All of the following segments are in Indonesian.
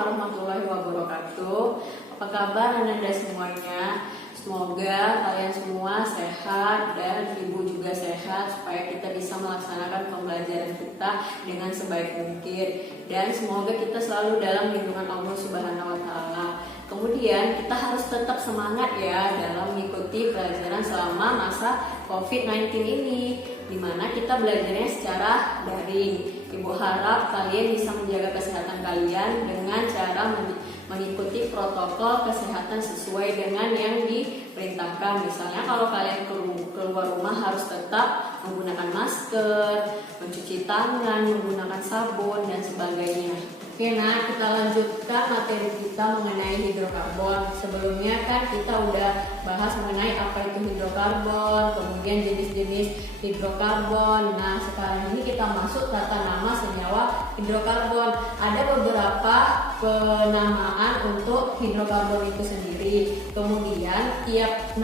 warahmatullahi wabarakatuh. Apa kabar Anda semuanya? Semoga kalian semua sehat dan ibu juga sehat supaya kita bisa melaksanakan pembelajaran kita dengan sebaik mungkin, dan semoga kita selalu dalam lindungan Allah Subhanahu wa taala. Kemudian kita harus tetap semangat ya dalam mengikuti pelajaran selama masa COVID-19 ini, dimana kita belajarnya secara daring. Ibu harap kalian bisa menjaga kesehatan kalian dengan cara mengikuti protokol kesehatan sesuai dengan yang diperintahkan. Misalnya kalau kalian keluar rumah harus tetap menggunakan masker, mencuci tangan, menggunakan sabun, dan sebagainya. Oke, nah kita lanjutkan materi kita mengenai hidrokarbon. Sebelumnya kan kita udah bahas mengenai apa itu hidrokarbon, kemudian jenis-jenis hidrokarbon. Nah sekarang ini kita masuk tata nama senyawa hidrokarbon. Ada beberapa penamaan untuk hidrokarbon itu sendiri. Kemudian tiap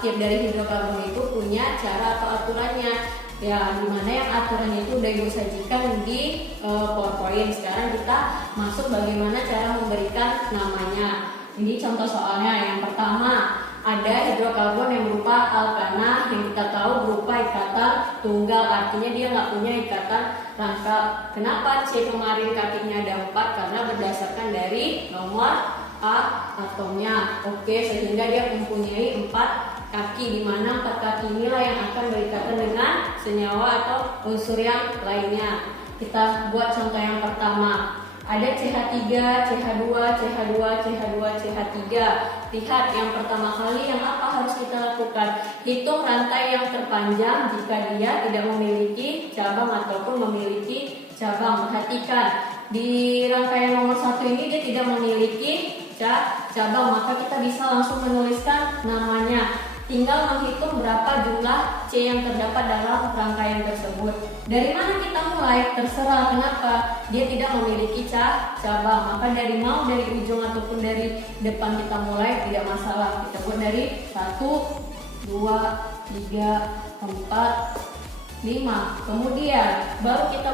dari hidrokarbon itu punya cara atau aturannya. Ya, dimana yang aturannya itu udah ibu sajikan di PowerPoint. Sekarang kita masuk bagaimana cara memberikan namanya. Ini contoh soalnya. Yang pertama, ada hidrokarbon yang berupa alkana, yang kita tahu berupa ikatan tunggal, artinya dia nggak punya ikatan rangkap. Kenapa C kemarin kakinya ada 4? Karena berdasarkan dari nomor A atomnya. Oke, sehingga dia mempunyai 4 kaki, di mana 4 kaki inilah yang akan berikatan dengan senyawa atau unsur yang lainnya. Kita buat contoh yang pertama. Ada CH3, CH2, CH2, CH2, CH3. Lihat yang pertama kali yang apa harus kita lakukan? Hitung rantai yang terpanjang jika dia tidak memiliki cabang ataupun memiliki cabang. Perhatikan, di rangkaian nomor 1 ini dia tidak memiliki cabang, maka kita bisa langsung menuliskan namanya. Tinggal menghitung berapa jumlah C yang terdapat dalam rangkaian tersebut. Dari mana kita mulai? Terserah. Kenapa? Dia tidak memiliki cabang. Maka dari ujung ataupun dari depan kita mulai tidak masalah. Kita buat dari 1, 2, 3, 4, 5. Kemudian baru kita.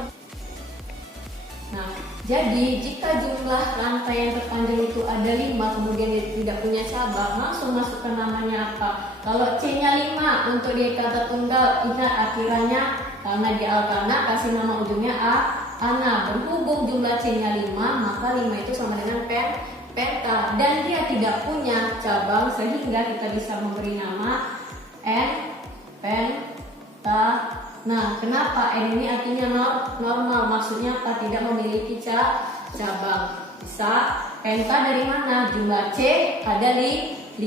Nah, jadi jika jumlah rantai yang terpanjang itu ada 5, kemudian dia tidak punya cabang, langsung masukkan namanya apa? Kalau C-nya 5 untuk dia kata tunggal, ingat akhirannya karena dia alkana, kasih nama ujungnya ana. Berhubung jumlah C-nya 5, maka 5 itu sama dengan penta, dan dia tidak punya cabang, sehingga kita bisa memberi nama penta. Nah, kenapa N ini artinya normal? Maksudnya apa? Tidak memiliki cabang. Bisa penta dari mana? Jumlah C ada 5.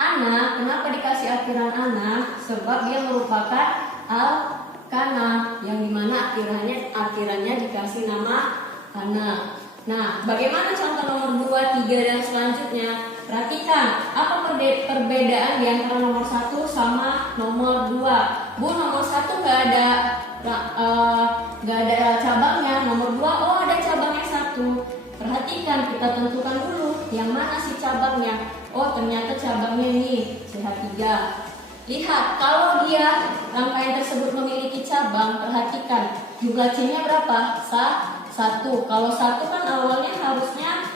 Ana, kenapa dikasih akhiran ana? Sebab dia merupakan alkana, yang dimana akhirannya dikasih nama ana. Nah, bagaimana contoh nomor 2, 3, dan selanjutnya? Perhatikan, apa perbedaan di antara nomor 1 sama nomor 2? Bu, nomor 1 nggak ada cabangnya. Nomor 2, oh ada cabangnya 1. Perhatikan, kita tentukan dulu yang mana sih cabangnya. Oh, ternyata cabangnya ini CH3. Lihat, kalau dia rangkaian tersebut memiliki cabang, perhatikan jumlah C-nya berapa? 1. Kalau 1 kan awalnya harusnya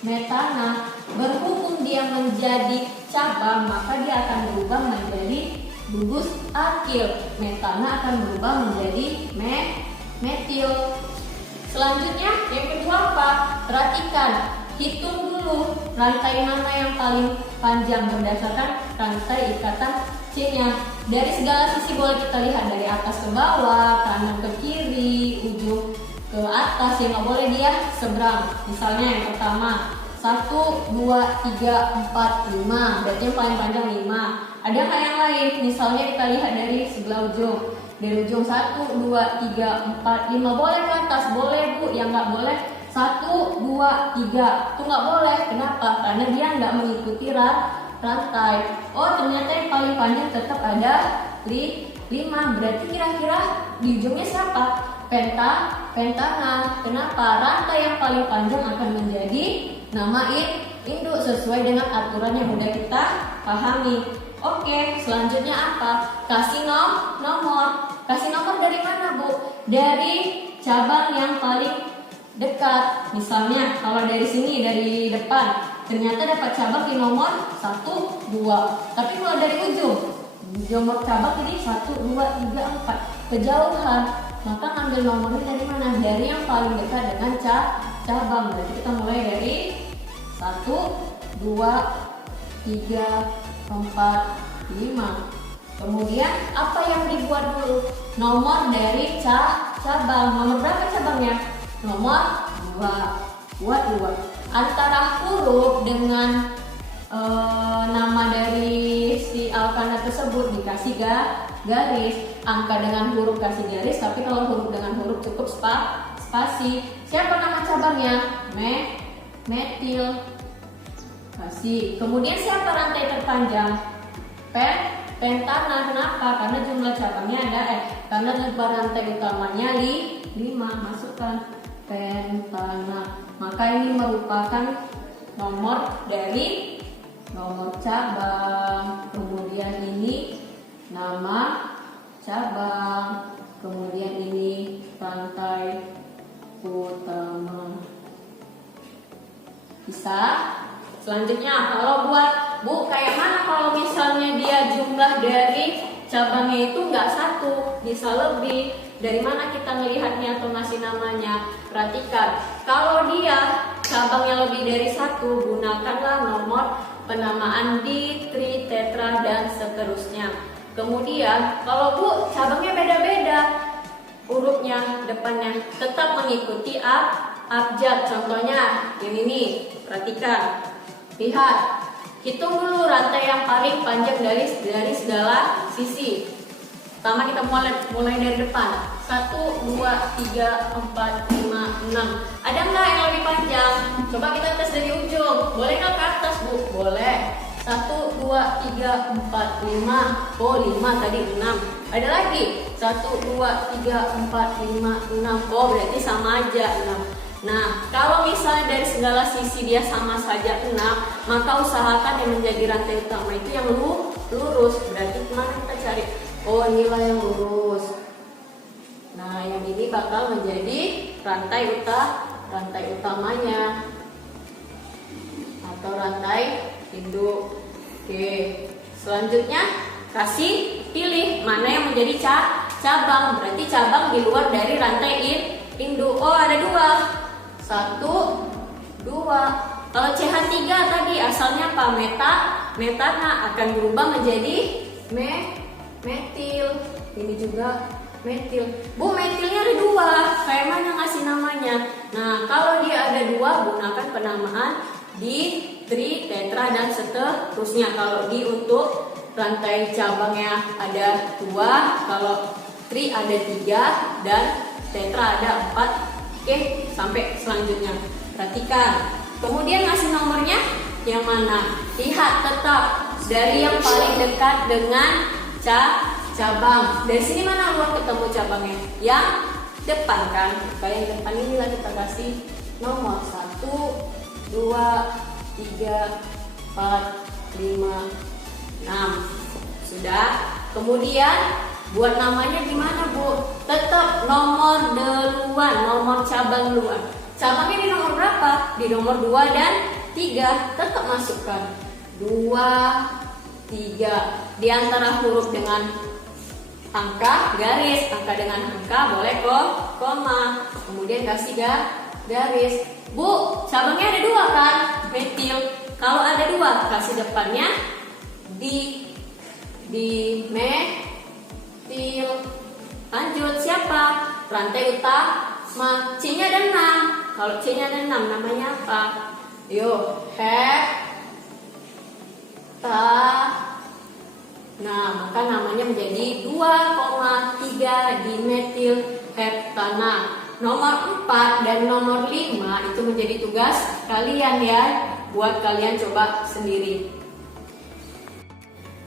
metana. Berhubung dia menjadi cabang, maka dia akan berubah menjadi gugus akil. Metana akan berubah menjadi metil. Selanjutnya yang kedua apa? Perhatikan, hitung dulu rantai mana yang paling panjang berdasarkan rantai ikatan C-nya. Dari segala sisi boleh kita lihat, dari atas ke bawah, kanan ke kiri, ujung ke atas, ya nggak boleh dia seberang. Misalnya yang pertama 1, 2, 3, 4, 5, berarti yang paling panjang 5. Ada nggak yang lain? Misalnya kita lihat dari sebelah ujung, dari ujung 1, 2, 3, 4, 5, boleh ke atas? Boleh Bu. Yang nggak boleh 1, 2, 3, itu nggak boleh. Kenapa? Karena dia nggak mengikuti rantai. Oh, ternyata yang paling panjang tetap ada 5. Berarti kira-kira di ujungnya siapa? Pentana. Kenapa? Rantai yang paling panjang akan menjadi nama induk sesuai dengan aturan yang sudah kita pahami. Oke, selanjutnya apa? Kasih nomor. Kasih nomor dari mana, Bu? Dari cabang yang paling dekat. Misalnya kalau dari sini, dari depan, ternyata dapat cabang di nomor 1, 2. Tapi kalau dari ujung, nomor cabang ini 1, 2, 3, 4. Kejauhan. Maka ambil nomornya dari mana? Dari yang paling dekat dengan cabang. Berarti kita mulai dari 1, 2, 3, 4, 5. Kemudian apa yang dibuat dulu? Nomor dari cabang. Nomor berapa cabangnya? Nomor 2. Buat 2. Antara huruf dengan nama dari si alkana tersebut dikasih garis. Angka dengan huruf kasih garis, tapi kalau huruf dengan huruf cukup spasi. Siapa nama cabangnya? Metil. Kasih. Kemudian siapa rantai terpanjang? Pentana. Kenapa? Karena jumlah cabangnya ada karena lebar rantai utamanya 5. Masukkan pentana. Maka ini merupakan nomor dari nomor cabang. Kemudian ini nama cabang. Kemudian ini rantai utama. Bisa? Selanjutnya kalau buat Bu, kayak mana kalau misalnya dia jumlah dari cabangnya itu nggak 1, bisa lebih. Dari mana kita melihatnya atau ngasih namanya? Perhatikan, kalau dia cabangnya lebih dari 1, gunakanlah nomor penamaan di, tri, tetra, dan seterusnya. Kemudian kalau Bu cabangnya beda-beda, hurufnya depannya tetap mengikuti abjad. Contohnya ini nih, perhatikan. Lihat, hitung dulu rantai yang paling panjang dari segala sisi. Pertama kita mulai dari depan. 1, 2, 3, 4, 5, 6. Ada nggak yang lebih panjang? Coba kita tes dari ujung. Boleh nggak ke atas, Bu? Boleh. 1, 2, 3, 4, 5. Oh, 5 tadi 6. Ada lagi. 1, 2, 3, 4, 5, 6. Oh, berarti sama aja 6. Nah, kalau misalnya dari segala sisi dia sama saja 6, maka usahakan yang menjadi rantai utama itu yang lurus. Berarti kemana kita cari? Oh, inilah yang lurus. Nah, yang ini bakal menjadi rantai utamanya atau rantai induk. Oke, selanjutnya kasih pilih mana yang menjadi cabang. Berarti cabang di luar dari rantai induk. Oh, ada 2. 1, 2. Kalau CH3 tadi asalnya apa? Metana akan berubah menjadi metil. Ini juga metil. Bu, metilnya ada 2. Kayak mana ngasih namanya? Nah, kalau dia ada 2, gunakan penamaan di, tri, tetra, dan seterusnya. Kalau di untuk rantai cabangnya ada 2, kalau tri ada 3, dan tetra ada 4. Oke, sampai selanjutnya. Perhatikan. Kemudian ngasih nomornya yang mana? Lihat, tetap dari yang paling dekat dengan cabang. Dari sini mana luar ketemu cabangnya? Yang depan kan? Kayak yang depan inilah kita kasih nomor 1, 2, 3, 4, 5, 6. Sudah. Kemudian buat namanya gimana, Bu? Tetap nomor duluan, nomor cabang duluan. Cabangnya di nomor berapa? Di nomor 2 dan 3. Tetap masukkan 2, 3. Di antara huruf dengan angka, garis. Angka dengan angka boleh koma. Kemudian kasih garis. Bu, cabangnya ada 2 kan? Metil. Kalau ada 2, kasih depannya di metil. Lanjut, siapa? Rantai utama. C-nya ada 6. Kalau C-nya ada 6, namanya apa? Yuk, nah, maka namanya menjadi 2,3 dimetil heptana. Nomor 4 dan nomor 5 itu menjadi tugas kalian ya. Buat kalian coba sendiri.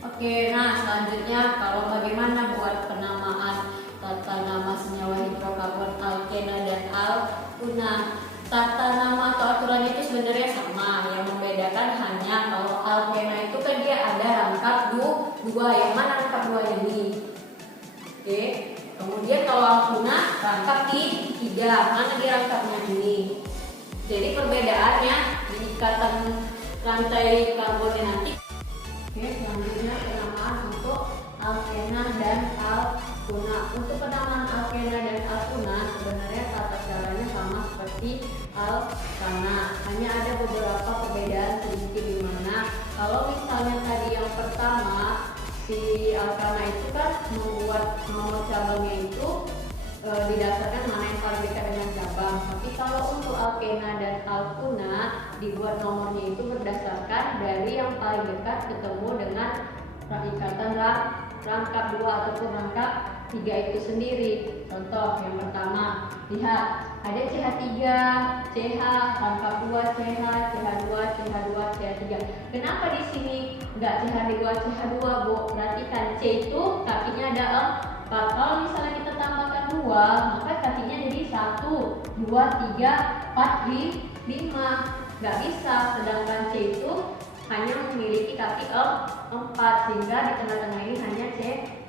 Oke, nah selanjutnya kalau bagaimana buat penamaan tata nama senyawa hidrokarbon alkena dan alkuna. Tata nama atau aturannya itu sebenarnya sama. Yang membedakan hanya kalau alkena itu kan dia ada rangkap 2. Yang mana rangkap 2 ini? Oke. Kemudian kalau alkuna rangkap di tidak, mana dia rangkapnya ini. Jadi perbedaannya di ikatan rantai karbonnya nanti. Oke, selanjutnya penamaan untuk alkena dan alkuna. Untuk penamaan alkena dan alkuna sebenarnya tata caranya sama seperti alkana, hanya ada beberapa perbedaan sedikit, di mana kalau misalnya tadi yang pertama si alkana itu kan membuat nomor cabangnya itu didasarkan mana yang paling dekat dengan cabang. Tapi kalau untuk alkena dan alkuna dibuat nomornya itu berdasarkan dari yang paling dekat ketemu dengan ikatan rangkap 2 ataupun rangkap 3 itu sendiri. Contoh yang pertama, lihat ada CH3, CH, rangkap 2, CH, CH2, CH2, CH3. Kenapa di sini enggak CH2, CH2, Bu? Perhatikan C itu kakinya ada 4. Kalau misalnya kita tambahkan 2, maka kakinya jadi 1, 2, 3, 4, 5. Nggak bisa, sedangkan C itu hanya memiliki kaki 4, sehingga di tengah-tengah ini hanya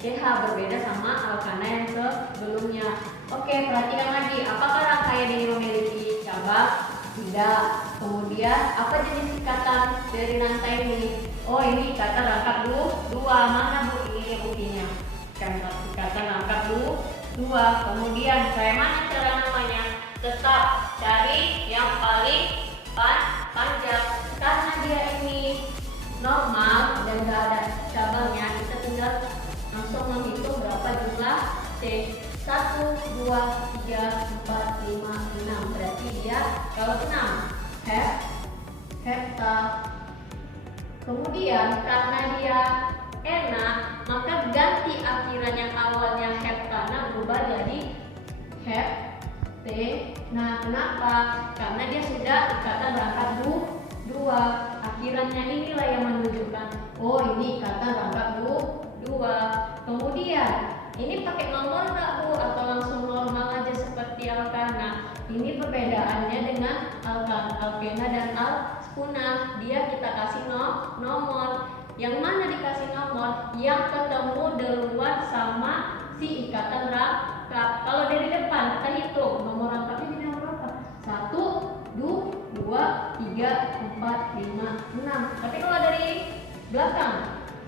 CH, berbeda sama alkana yang sebelumnya. Oke, perhatikan lagi, apakah rangkaian ini memiliki cabang? Tidak. Kemudian apa jenis ikatan dari rantai ini? Oh, ini ikatan rangkap 2. Mana Bu ini buktinya? Ikatan rangkap 2. Kemudian kayak mana cara namanya? Tetap cari yang paling panjang. Karena dia ini normal dan gak ada cabangnya, kita tinggal langsung menghitung berapa jumlah C. 1, 2, 3, 4, 5, 6. Berarti dia kalau 6 hepta. Kemudian karena dia enak, maka ganti akhiran yang awalnya heptana berubah jadi hepte. Nah, kenapa? Karena dia sudah ikatan rangkap 2. Akhirannya inilah yang menunjukkan, oh ini ikatan rangkap 2. Kemudian ini pakai nomor nggak Bu? Atau langsung normal aja seperti alkana? Ini perbedaannya dengan alkena dan alkuna. Dia kita kasih nomor. Yang mana dikasih nomor? Yang ketemu duluan sama si ikatan rangkap. Kalau dari depan kita hitung nomor rangkapnya jadi nomor berapa? 1, 2, 3, 4, 5, 6. Tapi kalau dari belakang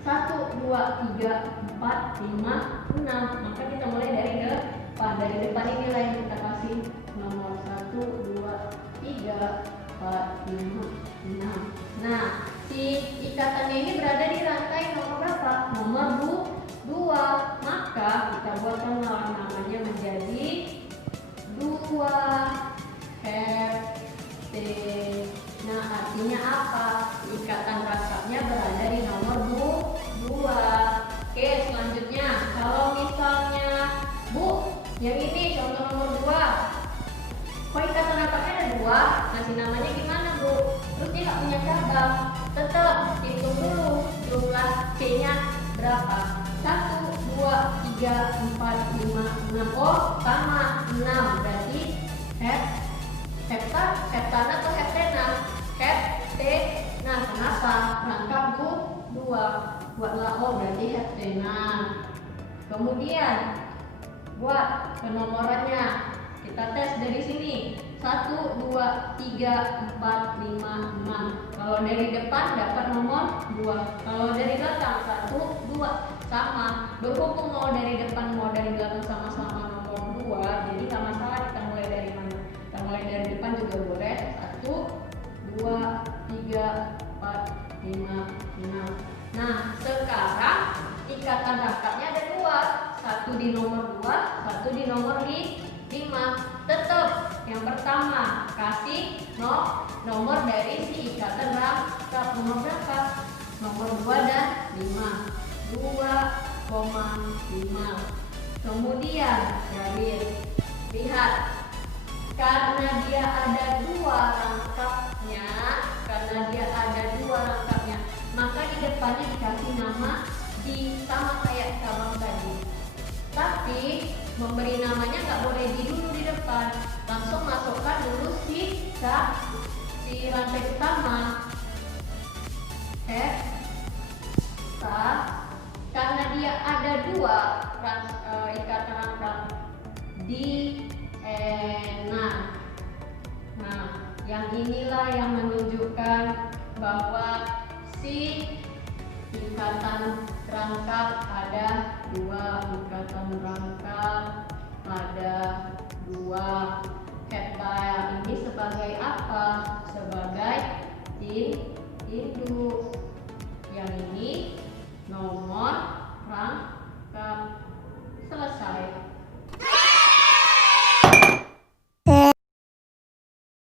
1, 2, 3, 4, 5, 6. Maka kita mulai dari depan. Dari depan inilah yang kita kasih nomor 1, 2, 3, 4, 5, 6. Nah, si ikatannya ini berada di rantai nomor berapa? Nomor 2. Maka kita buatkan namanya menjadi 2 hepte. Nah, artinya apa? Ikatan rangkapnya berada di nomor 2. Oke, selanjutnya kalau misalnya Bu, yang ini contoh nomor 2. Kok ikatan rangkapnya ada 2? Ngasih namanya gimana Bu? Terus dia nggak punya cabang. Tetap hitung dulu jumlah C-nya berapa? 1, 2, 3, 4, 5, 6. Oh, sama 6. Berarti heptana atau heptena? Hepte. Nah, kenapa? Rangkap 2. Buatlah berarti heptena. Kemudian buat penomorannya. Kita tes dari sini. 1, 2, 3, 4, 5, 6. Kalau dari depan dapat nomor 2. Kalau dari belakang 1, 2. Sama. Berhubung mau dari depan mau dari belakang sama-sama nomor 2, jadi nggak masalah kita mulai dari mana. Kita mulai dari depan juga boleh. 1, 2, 3, 4, 5, 6. Nah, sekarang ikatan rangkapnya ada 2. Satu di nomor 2, satu di nomor 5. Tetap yang pertama kasih nomor dari si ikatan rangkap. Nomor berapa? Nomor 2 dan 5. 2,5. Kemudian garis. Lihat, karena dia ada 2 rangkapnya, maka di depannya dikasih nama sama kayak cabang tadi. Tapi memberi namanya nggak boleh dulu di depan, langsung masukkan dulu si rantai utama. Karena dia ada 2 ikatan rangkap di enak. Nah, yang inilah yang menunjukkan bahwa si ikatan rangkap ada dua. Ikatan rangkap ada dua. Kata ini sebagai apa? Sebagai induk.